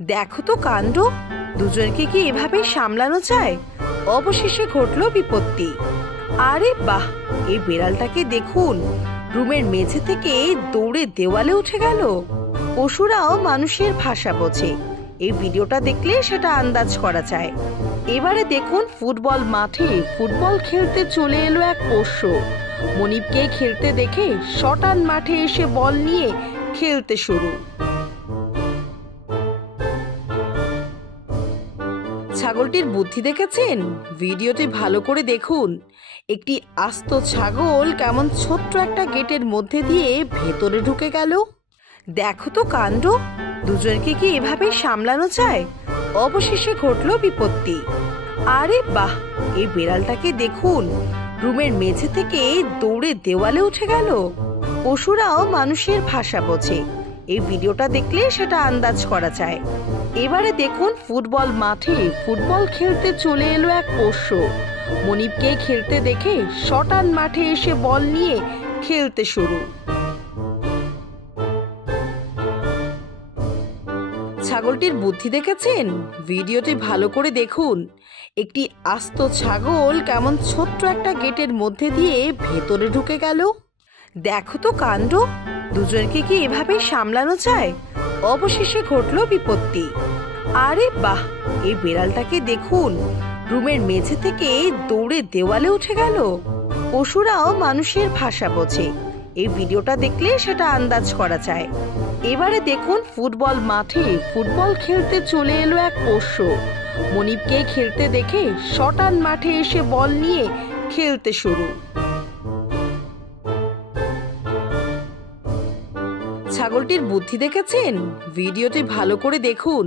দেখো তো কাণ্ড, দুজনকে কি এভাবে সামলানো যায়? অবশেষে ঘটল বিপত্তি। আরে বাহ, এই বিড়ালটাকে দেখুন, রুমের মেঝে থেকে দৌড়ে দেওয়ালে উঠে গেল। পশুরাও মানুষের ভাষা বোঝে, এই ভিডিওটা দেখলে সেটা আন্দাজ করা যায়। এবারে দেখুন, ফুটবল মাঠে ফুটবল খেলতে চলে এলো এক পোষ্য। মনিবকে খেলতে দেখে শটান মাঠে এসে বল নিয়ে খেলতে শুরু। ছাগলটির বুদ্ধি দেখেছেন? ভিডিওটি ভালো করে দেখুন। একটি আস্ত ছাগল কেমন ছোট্ট একটা গেটের মধ্যে দিয়ে ভেতরে ঢুকে গেল। দেখো তো কাণ্ড, দুজনকে কি এভাবে সামলানো যায়? অবশেষে ঘটল বিপত্তি। আরে বাহ, এই বিড়ালটাকে দেখুন, রুমের মেঝে থেকে দৌড়ে দেওয়ালে উঠে গেল। পশুরাও মানুষের ভাষা বোঝে, এই ভিডিওটা দেখলে সেটা আন্দাজ করা যায়। এবারে দেখুন, ফুটবল মাঠে ফুটবল খেলতে চলে এলো এক পোষ্য। মনিবকে খেলতে দেখে শটান মাঠে এসে বল নিয়ে খেলতে শুরু। ছাগলটির বুদ্ধি দেখেছেন? ভিডিওটি ভালো করে দেখুন। একটি আস্ত ছাগল কেমন ছোট্ট একটা গেটের মধ্যে দিয়ে ভেতরে ঢুকে গেল। দেখো তো কাণ্ড, দুজনকে কি এভাবে সামলানো যায়? অবশেষে ঘটল বিপত্তি। আরে বাহ, এই বিড়ালটাকে দেখুন, রুমের মেঝে থেকে দৌড়ে দেওয়ালে উঠে গেল। পশুরাও মানুষের ভাষা বোঝে, এই ভিডিওটা দেখলে সেটা আন্দাজ করা যায়। এবারে দেখুন, ফুটবল মাঠে ফুটবল খেলতে চলে এলো এক পোষ্য। মনিবকে খেলতে দেখে শটান মাঠে এসে বল নিয়ে খেলতে শুরু। ছাগলটির বুদ্ধি দেখেছেন? ভিডিওটি ভালো করে দেখুন।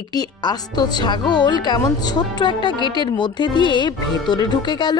একটি আস্ত ছাগল কেমন ছোট্ট একটা গেটের মধ্যে দিয়ে ভেতরে ঢুকে গেল।